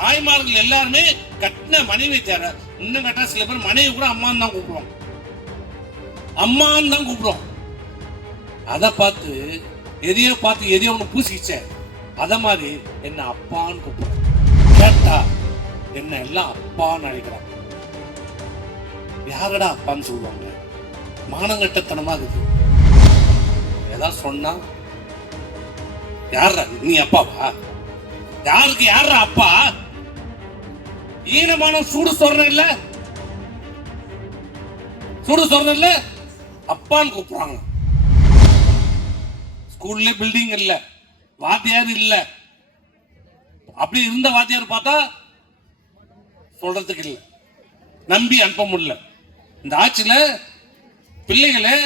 தாய்மார்கள் எல்லாருமே கட்டின மனைவி தேர இன்னும் கட்டா சில பேர் மனைவி கூட அம்மான்னு தான் கூப்பிடுவோம், அம்மான்னு தான் கூப்பிடுவோம். அதை பார்த்து எதையோ ஒன்று பூசிச்ச அத மாதிரி என்ன அப்பான்னு கூப்பிடுறோம். கேட்டா என்ன எல்லாம் அப்பான்னு நினைக்கிறாங்க. யாரடா அப்பான்னு சொல்லுவாங்க? மானங்கட்டத்தனமா இருக்குது. ஏதாவது சொன்னா யாரா நீ அப்பாவா? யாருக்கு யாரா அப்பா? ஈனமான சூடு சொல்றேன் இல்ல, சூடு சொல்றேன் இல்ல, அப்பான்னு கூப்பிடுறாங்க. ஸ்கூல்ல பில்டிங் இல்ல, வாத்தியார் இல்ல, அப்படி இருந்த வாத்தியார் பார்த்தா சொல்றதுக்கு இல்ல, நம்பி அனுப்ப முடியல. இந்த ஆட்சியில பிள்ளைகளை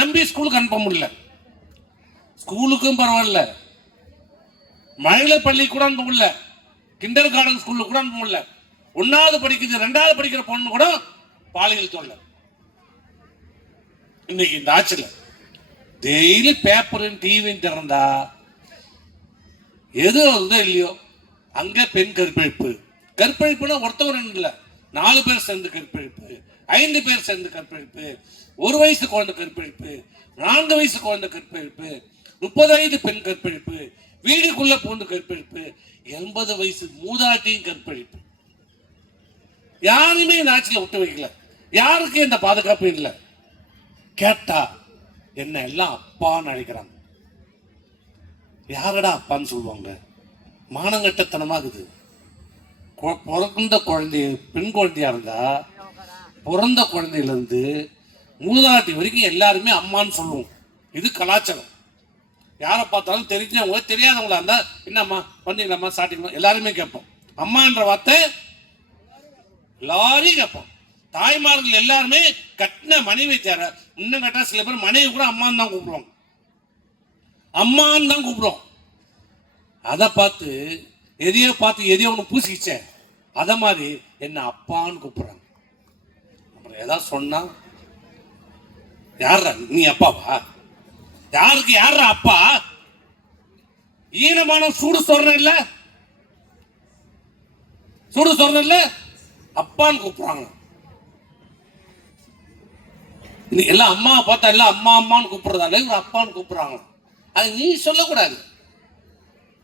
நம்பி ஸ்கூலுக்கு அனுப்ப முடியல. ஸ்கூலுக்கும் பரவாயில்ல, மழலை பள்ளி கூட அனுப்ப முடியல, கிண்டர் கார்டன் ஸ்கூல்ல கூட அனுப்ப முடியல. 1வது படிக்குது 2வது படிக்கிற பொண்ணு கூட பாலியல் தொல்லை. இன்னைக்கு இந்த ஆட்சியில டெய்லி பேப்பரும் டிவியும் திறந்தா எது வருதோ இல்லையோ அங்க பெண் கற்பழிப்பு. கற்பழிப்புனா ஒருத்தவர் இல்ல, 4 பேர் சேர்ந்து கற்பழிப்பு, 5 பேர் சேர்ந்து கற்பழிப்பு, 1 வயசு குழந்தை கற்பழிப்பு, 4 வயசு குழந்தை கற்பழிப்பு, 30 வயது பெண் கற்பழிப்பு, வீடுக்குள்ள பூண்டு கற்பழிப்பு, 80 வயசு மூதாட்டியும் கற்பழிப்பு. யாருமே இந்த ஆட்சியில விட்டு வைக்கல. யாருக்கு இந்த பாதுகாப்பு இல்லை. கேட்டா என்ன எல்லாம் அப்பான்னு நினைக்கிறாங்க. யாரடா அப்பான்னு சொல்லுவாங்க? மானங்கட்டத்தனமா இருக்குது. பிறந்த குழந்தைய பெண் குழந்தையா இருந்தா பிறந்த குழந்தையில இருந்து மூதாட்டி வரைக்கும் எல்லாருமே அம்மான்னு சொல்லுவோம். இது கலாச்சாரம். யாரை பார்த்தாலும் தெரிஞ்சவங்க தெரியாதவங்களா இருந்தா என்னம்மா வந்தீங்களாம்மா சாப்பிட்டீங்களா எல்லாருமே கேட்போம். அம்மான்ற வார்த்தை எல்லாரையும் கேட்போம். தாய்மார்கள் எல்லாருமே கட்டின மனைவி தேர இன்னும் கட்டா சில பேர் மனைவி கூட அம்மான்னு தான் கூப்பிடுவாங்க, அம்மான்னு தான் கூப்பிடுவோம். அதை பார்த்து எதையோ ஒன்று பூசிச்ச அத மாதிரி என்ன அப்பான்னு கூப்பிடுறாங்க. அப்புறம் ஏதாவது சொன்னா யாரா நீ அப்பாவா? யாருக்கு யாரா அப்பா? ஈனமான சூடு சொல்றேன் இல்ல, சூடு சொல்றேன் இல்ல, அப்பான்னு கூப்பிடுறாங்க. எல்லாம் அம்மா பார்த்தா எல்லாம் அம்மா அம்மான்னு கூப்பிடுறதால இவர் அப்பான்னு கூப்பிடுறாங்க. அது நீ சொல்லக்கூடாது,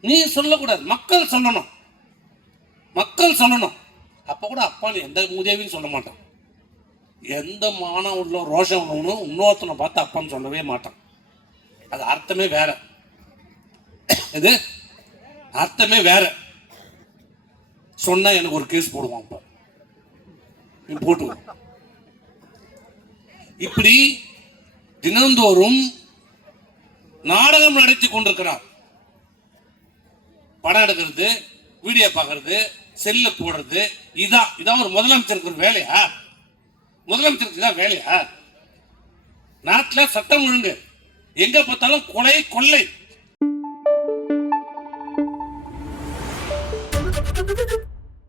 நீ சொல்லக்கூடாது, மக்கள் சொல்லணும், மக்கள் சொல்லணும். அப்ப கூட அப்பான்னு எந்த உதவியும் சொல்ல மாட்டான். எந்த மானம் உள்ள ரோஷம் உள்ளவனும் இன்னொருத்தனை பார்த்து அப்பான்னு சொல்லவே மாட்டான். அது அர்த்தமே வேற, இது அர்த்தமே வேற. சொன்னா எனக்கு ஒரு கேஸ் போடுவான். அப்ப போட்டுவோம். இப்படி தினந்தோறும் நாடகம் நடத்தி கொண்டிருக்கிறார். படம் எடுக்கிறது, வீடியோ பார்க்கறது, செல்ல போடுறது, இதான் ஒரு முதலமைச்சருக்கு ஒரு வேலையா? முதலமைச்சருக்கு தான் வேலையா? நாட்டில் சட்டம் ஒழுங்கு எங்க பார்த்தாலும் கொலை கொள்ளை.